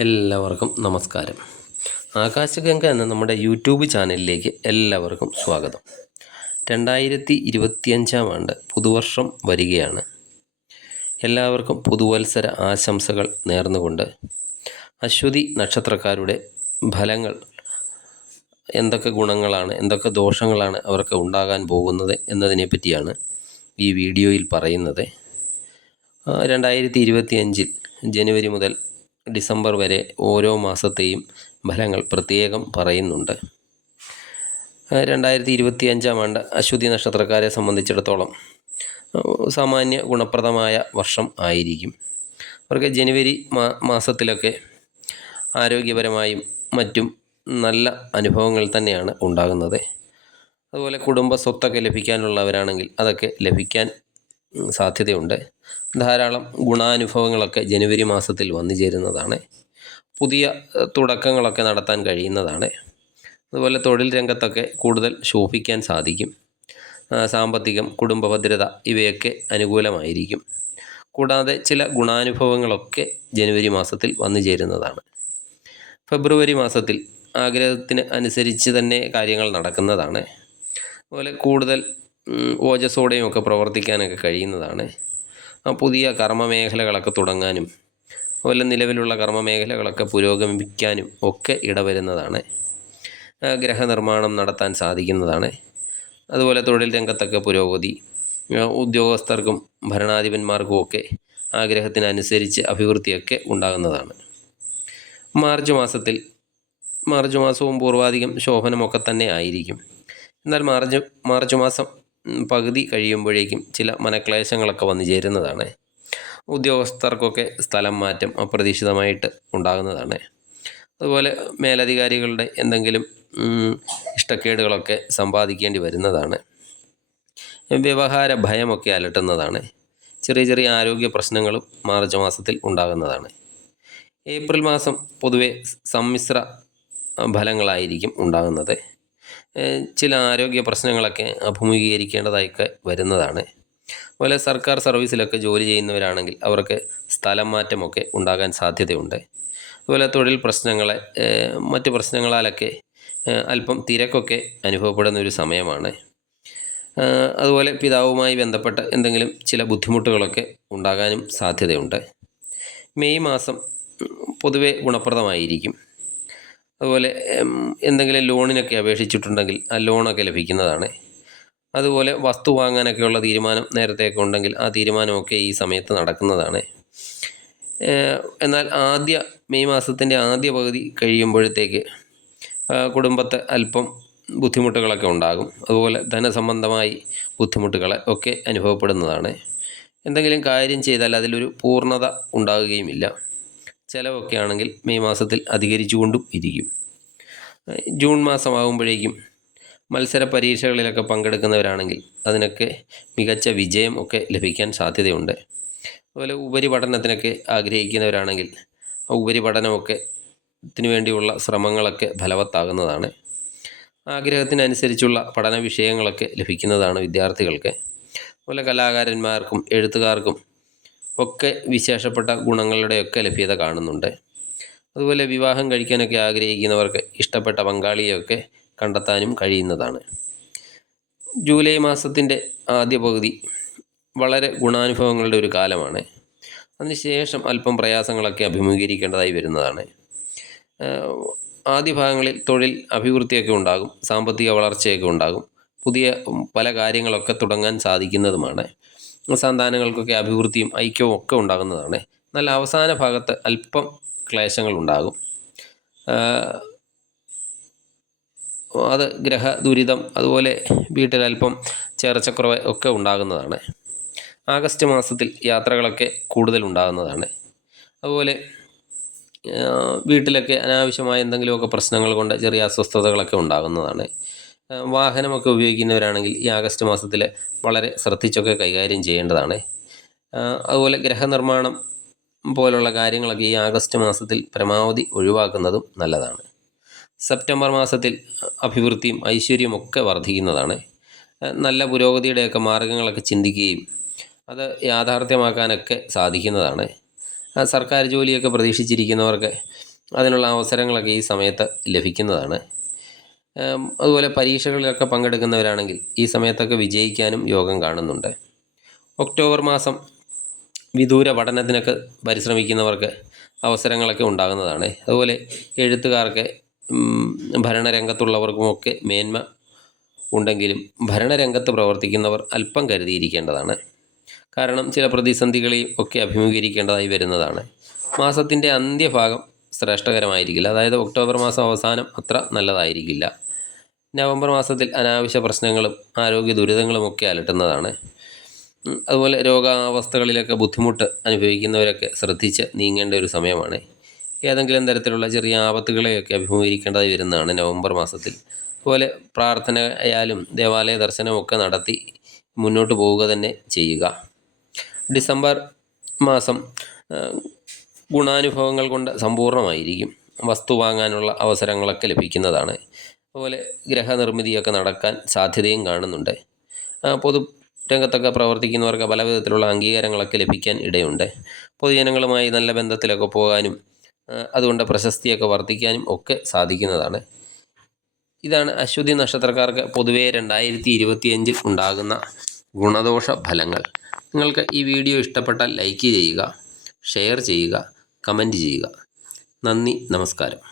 എല്ലാവർക്കും നമസ്കാരം. ആകാശഗംഗ എന്ന നമ്മുടെ യൂട്യൂബ് ചാനലിലേക്ക് എല്ലാവർക്കും സ്വാഗതം. രണ്ടായിരത്തി ഇരുപത്തിയഞ്ചാം ആണ്ട് പുതുവർഷം വരികയാണ്. എല്ലാവർക്കും പുതുവത്സര ആശംസകൾ നേർന്നുകൊണ്ട് അശ്വതി നക്ഷത്രക്കാരുടെ ഫലങ്ങൾ എന്തൊക്കെ ഗുണങ്ങളാണ് എന്തൊക്കെ ദോഷങ്ങളാണ് അവർക്ക് ഉണ്ടാകാൻ പോകുന്നത് എന്നതിനെ പറ്റിയാണ് ഈ വീഡിയോയിൽ പറയുന്നത്. രണ്ടായിരത്തി ഇരുപത്തി അഞ്ചിൽ ജനുവരി മുതൽ ഡിസംബർ വരെ ഓരോ മാസത്തെയും ഫലങ്ങൾ പ്രത്യേകം പറയുന്നുണ്ട്. രണ്ടായിരത്തി ഇരുപത്തി അഞ്ചാം ആണ്ട് അശ്വതി നക്ഷത്രക്കാരെ സംബന്ധിച്ചിടത്തോളം സാമാന്യ ഗുണപ്രദമായ വർഷം ആയിരിക്കും. അവർക്ക് ജനുവരി മാ മാസത്തിലൊക്കെ ആരോഗ്യപരമായും മറ്റും നല്ല അനുഭവങ്ങൾ തന്നെയാണ് ഉണ്ടാകുന്നത്. അതുപോലെ കുടുംബ സ്വത്തൊക്കെ ലഭിക്കാനുള്ളവരാണെങ്കിൽ അതൊക്കെ ലഭിക്കാൻ സാധ്യതയുണ്ട്. ധാരാളം ഗുണാനുഭവങ്ങളൊക്കെ ജനുവരി മാസത്തിൽ വന്നു ചേരുന്നതാണ്. പുതിയ തുടക്കങ്ങളൊക്കെ നടത്താൻ കഴിയുന്നതാണ്. അതുപോലെ തൊഴിൽ രംഗത്തൊക്കെ കൂടുതൽ ശോഭിക്കാൻ സാധിക്കും. സാമ്പത്തികം കുടുംബ ഭദ്രത ഇവയൊക്കെ അനുകൂലമായിരിക്കും. കൂടാതെ ചില ഗുണാനുഭവങ്ങളൊക്കെ ജനുവരി മാസത്തിൽ വന്നു ചേരുന്നതാണ്. ഫെബ്രുവരി മാസത്തിൽ ആഗ്രഹത്തിന് അനുസരിച്ച് തന്നെ കാര്യങ്ങൾ നടക്കുന്നതാണ്. അതുപോലെ കൂടുതൽ ഓജസോടെയും ഒക്കെ പ്രവർത്തിക്കാനൊക്കെ കഴിയുന്നതാണ്. പുതിയ കർമ്മമേഖലകളൊക്കെ തുടങ്ങാനും അതുപോലെ നിലവിലുള്ള കർമ്മമേഖലകളൊക്കെ പുരോഗമിക്കാനും ഒക്കെ ഇടവരുന്നതാണ്. ഗ്രഹനിർമ്മാണം നടത്താൻ സാധിക്കുന്നതാണ്. അതുപോലെ തൊഴിൽ രംഗത്തൊക്കെ പുരോഗതി ഉദ്യോഗസ്ഥർക്കും ഭരണാധിപന്മാർക്കും ഒക്കെ ആഗ്രഹത്തിനനുസരിച്ച് അഭിവൃദ്ധിയൊക്കെ ഉണ്ടാകുന്നതാണ്. മാർച്ച് മാസത്തിൽ മാർച്ച് മാസവും പൂർവാധികം ശോഭനമൊക്കെ തന്നെ ആയിരിക്കും. എന്നാൽ മാർച്ച് മാർച്ച് മാസം പകുതി കഴിയുമ്പോഴേക്കും ചില മനക്ലേശങ്ങളൊക്കെ വന്നു ചേരുന്നതാണ്. ഉദ്യോഗസ്ഥർക്കൊക്കെ സ്ഥലം മാറ്റം അപ്രതീക്ഷിതമായിട്ട് ഉണ്ടാകുന്നതാണ്. അതുപോലെ മേലധികാരികളുടെ എന്തെങ്കിലും ഇഷ്ടക്കേടുകളൊക്കെ സമ്പാദിക്കേണ്ടി വരുന്നതാണ്. വ്യവഹാര ഭയമൊക്കെ അലട്ടുന്നതാണ്. ചെറിയ ചെറിയ ആരോഗ്യ പ്രശ്നങ്ങളും മാർച്ച് മാസത്തിൽ ഉണ്ടാകുന്നതാണ്. ഏപ്രിൽ മാസം പൊതുവെ സമ്മിശ്ര ഫലങ്ങളായിരിക്കും ഉണ്ടാകുന്നത്. ചില ആരോഗ്യ പ്രശ്നങ്ങളൊക്കെ അഭിമുഖീകരിക്കേണ്ടതായൊക്കെ വരുന്നതാണ്. അതുപോലെ സർക്കാർ സർവീസിലൊക്കെ ജോലി ചെയ്യുന്നവരാണെങ്കിൽ അവർക്ക് സ്ഥലം മാറ്റമൊക്കെ ഉണ്ടാകാൻ സാധ്യതയുണ്ട്. അതുപോലെ തൊഴിൽ പ്രശ്നങ്ങളെ മറ്റ് പ്രശ്നങ്ങളാലൊക്കെ അല്പം തിരക്കൊക്കെ അനുഭവപ്പെടുന്ന ഒരു സമയമാണ്. അതുപോലെ പിതാവുമായി ബന്ധപ്പെട്ട എന്തെങ്കിലും ചില ബുദ്ധിമുട്ടുകളൊക്കെ ഉണ്ടാകാനും സാധ്യതയുണ്ട്. മെയ് മാസം പൊതുവെ ഗുണപ്രദമായിരിക്കും. അതുപോലെ എന്തെങ്കിലും ലോണിനൊക്കെ അപേക്ഷിച്ചിട്ടുണ്ടെങ്കിൽ ആ ലോണൊക്കെ ലഭിക്കുന്നതാണ്. അതുപോലെ വസ്തു വാങ്ങാനൊക്കെയുള്ള തീരുമാനം നേരത്തെയൊക്കെ ഉണ്ടെങ്കിൽ ആ തീരുമാനമൊക്കെ ഈ സമയത്ത് നടക്കുന്നതാണ്. എന്നാൽ ആദ്യ മെയ് മാസത്തിന്റെ ആദ്യ പകുതി കഴിയുമ്പോഴത്തേക്ക് കുടുംബത്തെ അല്പം ബുദ്ധിമുട്ടുകളൊക്കെ ഉണ്ടാകും. അതുപോലെ ധനസംബന്ധമായി ബുദ്ധിമുട്ടുകൾ ഒക്കെ അനുഭവപ്പെടുന്നതാണ്. എന്തെങ്കിലും കാര്യം ചെയ്താൽ അതിലൊരു പൂർണത ഉണ്ടാകുകയുമില്ല. ചിലവൊക്കെ ആണെങ്കിൽ മെയ് മാസത്തിൽ അധികരിച്ചുകൊണ്ടും ഇരിക്കും. ജൂൺ മാസമാകുമ്പോഴേക്കും മത്സര പരീക്ഷകളിലൊക്കെ പങ്കെടുക്കുന്നവരാണെങ്കിൽ അതിനൊക്കെ മികച്ച വിജയം ഒക്കെ ലഭിക്കാൻ സാധ്യതയുണ്ട്. അതുപോലെ ഉപരിപഠനത്തിനൊക്കെ ആഗ്രഹിക്കുന്നവരാണെങ്കിൽ ആ ഉപരിപഠനമൊക്കെ ത്തിനു വേണ്ടിയുള്ള ശ്രമങ്ങളൊക്കെ ഫലവത്താകുന്നതാണ്. ആഗ്രഹത്തിനനുസരിച്ചുള്ള പഠന വിഷയങ്ങളൊക്കെ ലഭിക്കുന്നതാണ് വിദ്യാർത്ഥികൾക്ക്. അതുപോലെ കലാകാരന്മാർക്കും എഴുത്തുകാർക്കും ഒക്കെ വിശേഷപ്പെട്ട ഗുണങ്ങളുടെയൊക്കെ ലഭ്യത കാണുന്നുണ്ട്. അതുപോലെ വിവാഹം കഴിക്കാനൊക്കെ ആഗ്രഹിക്കുന്നവർക്ക് ഇഷ്ടപ്പെട്ട പങ്കാളിയെയൊക്കെ കണ്ടെത്താനും കഴിയുന്നതാണ്. ജൂലൈ മാസത്തിന്റെ ആദ്യ പകുതി വളരെ ഗുണാനുഭവങ്ങളുടെ ഒരു കാലമാണ്. അതിനുശേഷം അല്പം പ്രയാസങ്ങളൊക്കെ അഭിമുഖീകരിക്കേണ്ടതായി വരുന്നതാണ്. ആദ്യ ഭാഗങ്ങളിൽ തൊഴിൽ അഭിവൃദ്ധിയൊക്കെ ഉണ്ടാകും സാമ്പത്തിക വളർച്ചയൊക്കെ ഉണ്ടാകും പുതിയ പല കാര്യങ്ങളൊക്കെ തുടങ്ങാൻ സാധിക്കുന്നതുമാണ്. സന്താനങ്ങൾക്കൊക്കെ അഭിവൃദ്ധിയും ഐക്യവും ഒക്കെ ഉണ്ടാകുന്നതാണ്. എന്നാൽ അവസാന ഭാഗത്ത് അല്പം ക്ലേശങ്ങൾ ഉണ്ടാകും. അത് ഗ്രഹ ദുരിതം അതുപോലെ വീട്ടിൽ അല്പം ചേർച്ചക്കുറവ് ഒക്കെ ഉണ്ടാകുന്നതാണ്. ആഗസ്റ്റ് മാസത്തിൽ യാത്രകളൊക്കെ കൂടുതൽ ഉണ്ടാകുന്നതാണ്. അതുപോലെ വീട്ടിലൊക്കെ അനാവശ്യമായ എന്തെങ്കിലുമൊക്കെ പ്രശ്നങ്ങൾ കൊണ്ട് ചെറിയ അസ്വസ്ഥതകളൊക്കെ ഉണ്ടാകുന്നതാണ്. വാഹനമൊക്കെ ഉപയോഗിക്കുന്നവരാണെങ്കിൽ ഈ ആഗസ്റ്റ് മാസത്തിൽ വളരെ ശ്രദ്ധിച്ചൊക്കെ കൈകാര്യം ചെയ്യേണ്ടതാണ്. അതുപോലെ ഗ്രഹനിർമ്മാണം പോലുള്ള കാര്യങ്ങളൊക്കെ ഈ ആഗസ്റ്റ് മാസത്തിൽ പരമാവധി ഒഴിവാക്കുന്നതും നല്ലതാണ്. സെപ്റ്റംബർ മാസത്തിൽ അഭിവൃദ്ധിയും ഐശ്വര്യവും ഒക്കെ വർദ്ധിക്കുന്നതാണ്. നല്ല പുരോഗതിയുടെയൊക്കെ മാർഗങ്ങളൊക്കെ ചിന്തിക്കുകയും അത് യാഥാർത്ഥ്യമാക്കാനൊക്കെ സാധിക്കുന്നതാണ്. സർക്കാർ ജോലിയൊക്കെ പ്രതീക്ഷിച്ചിരിക്കുന്നവർക്ക് അതിനുള്ള അവസരങ്ങളൊക്കെ ഈ സമയത്ത് ലഭിക്കുന്നതാണ്. അതുപോലെ പരീക്ഷകളിലൊക്കെ പങ്കെടുക്കുന്നവരാണെങ്കിൽ ഈ സമയത്തൊക്കെ വിജയിക്കാനും യോഗം കാണുന്നുണ്ട്. ഒക്ടോബർ മാസം വിദൂര പഠനത്തിനൊക്കെ പരിശ്രമിക്കുന്നവർക്ക് അവസരങ്ങളൊക്കെ ഉണ്ടാകുന്നതാണ്. അതുപോലെ എഴുത്തുകാർക്ക് ഭരണരംഗത്തുള്ളവർക്കുമൊക്കെ മേന്മ ഉണ്ടെങ്കിലും ഭരണരംഗത്ത് പ്രവർത്തിക്കുന്നവർ അല്പം കരുതിയിരിക്കേണ്ടതാണ്. കാരണം ചില പ്രതിസന്ധികളെയും ഒക്കെ അഭിമുഖീകരിക്കേണ്ടതായി വരുന്നതാണ്. മാസത്തിന്റെ അന്ത്യഭാഗം ശ്രേഷ്ഠകരമായിരിക്കില്ല. അതായത് ഒക്ടോബർ മാസം അവസാനം അത്ര നല്ലതായിരിക്കില്ല. നവംബർ മാസത്തിൽ അനാവശ്യ പ്രശ്നങ്ങളും ആരോഗ്യ ദുരിതങ്ങളുമൊക്കെ അലട്ടുന്നതാണ്. അതുപോലെ രോഗാവസ്ഥകളിലൊക്കെ ബുദ്ധിമുട്ട് അനുഭവിക്കുന്നവരൊക്കെ ശ്രദ്ധിച്ച് നീങ്ങേണ്ട ഒരു സമയമാണ്. ഏതെങ്കിലും തരത്തിലുള്ള ചെറിയ ആപത്തുകളെയൊക്കെ അഭിമുഖീകരിക്കേണ്ടതായി വരുന്നതാണ് നവംബർ മാസത്തിൽ. അതുപോലെ പ്രാർത്ഥനയാലും ദേവാലയ ദർശനമൊക്കെ നടത്തി മുന്നോട്ട് പോവുക തന്നെ ചെയ്യുക. ഡിസംബർ മാസം ഗുണാനുഭവങ്ങൾ കൊണ്ട് സമ്പൂർണമായിരിക്കും വസ്തു വാങ്ങാനുള്ള അവസരങ്ങളൊക്കെ ലഭിക്കുന്നതാണ്. അതുപോലെ ഗ്രഹനിർമ്മിതിയൊക്കെ നടക്കാൻ സാധ്യതയും കാണുന്നുണ്ട്. പൊതു രംഗത്തൊക്കെ പ്രവർത്തിക്കുന്നവർക്ക് പല വിധത്തിലുള്ള അംഗീകാരങ്ങളൊക്കെ ലഭിക്കാൻ ഇടയുണ്ട്. പൊതുജനങ്ങളുമായി നല്ല ബന്ധത്തിലൊക്കെ പോകാനും അതുകൊണ്ട് പ്രശസ്തിയൊക്കെ വർദ്ധിക്കാനും ഒക്കെ സാധിക്കുന്നതാണ്. ഇതാണ് അശ്വതി നക്ഷത്രക്കാർക്ക് പൊതുവേ രണ്ടായിരത്തി ഇരുപത്തിയഞ്ചിൽ ഉണ്ടാകുന്ന ഗുണദോഷ ഫലങ്ങൾ നിങ്ങൾക്ക് ഈ വീഡിയോ ഇഷ്ടപ്പെട്ടാൽ ലൈക്ക് ചെയ്യുക ഷെയർ ചെയ്യുക കമന്റ് ചെയ്യുക. നന്ദി നമസ്കാരം.